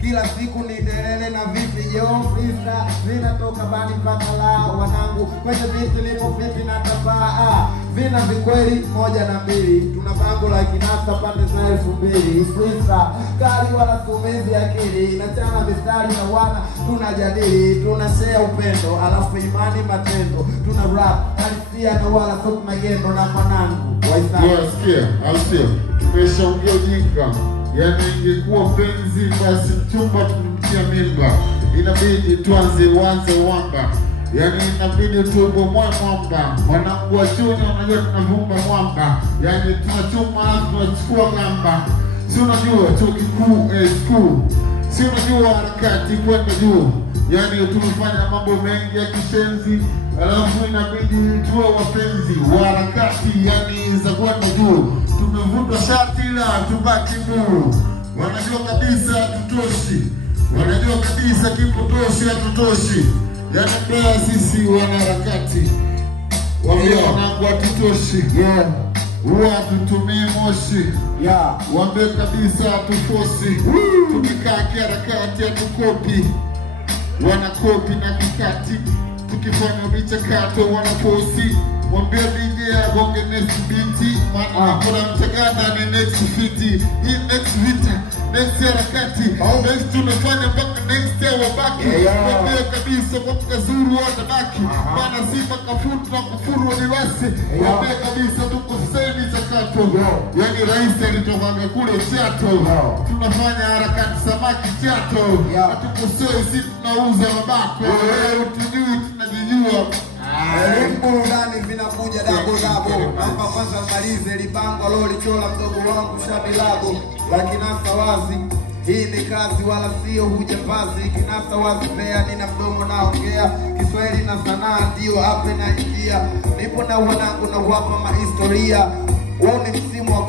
Kila siku ni delele na vipi yo freestyle vinatoka bani mpaka la wanangu kwenye vitu lipo vipi na tabaa vina vikweli 1 na 2 tuna bango la kinasa pande za 2000 freestyle kali wala tumizi akili inachana mistari na wana tunajadili tunashare upendo alafu imani matendo tuna rap halisia na wala soko magendo na mwanangu wasikia au tumeshaongea ujinga. Yani ingekuwa penzi basi mchumba tunamtia mimba. Inabidi tuanze wamba. Yani inabidi tubomoe mwamba. Wanangu wa shule unajua tunavumba mwamba. Yani tunachuma tunachukua ngamba. Si unajua chuo kikuu school. Si unajua harakati kwenda juu. Yani tumefanya mambo mengi ya kishenzi. Alafu inabidi tuwe wapenzi wa harakati yani za kwenda juu. Tumevuta shati la tubaki nuru. Wanajua kabisa hatutoshi. Wanajua kabisa kipotoshi hatutoshi. Yani mbea sisi wanaharakati. Wanangu hatutoshi. Huwa tutumie moshi. Wambe kabisa hatufosi. Tukikaa kiharakati hatukopi. Wanakopi na kikati. Tukifanya michakato wanaposi. Mwambia DJ agonge next beat. Maana kuna mchagana ni next fiti. Hii next vita, next harakati. Next tunafanya mpaka next ya wabaki. Mwambia kabisa kwa mkazuru watabaki. Maana sifa kafutu na kufuru wadiwasi. Mwambia kabisa tuko seni chakato. Yani raisi alitokaga kule chato. Tunafanya harakati samaki chato. Hatukosoi si tunauza wabako. Utujui tunajijua. Burudani vinakuja double. Hapa kwanza malize libango loli chola mdogo wangu shabilago. Lakinasa wazi hii ni kazi wala sio hujambazi. Kinasa wazi pea nina mdomo naongea. Kiswahili na sanaa ndio hapa na ingia. Nipo na wanangu na wapa mahistoria. Huu ni msimu wa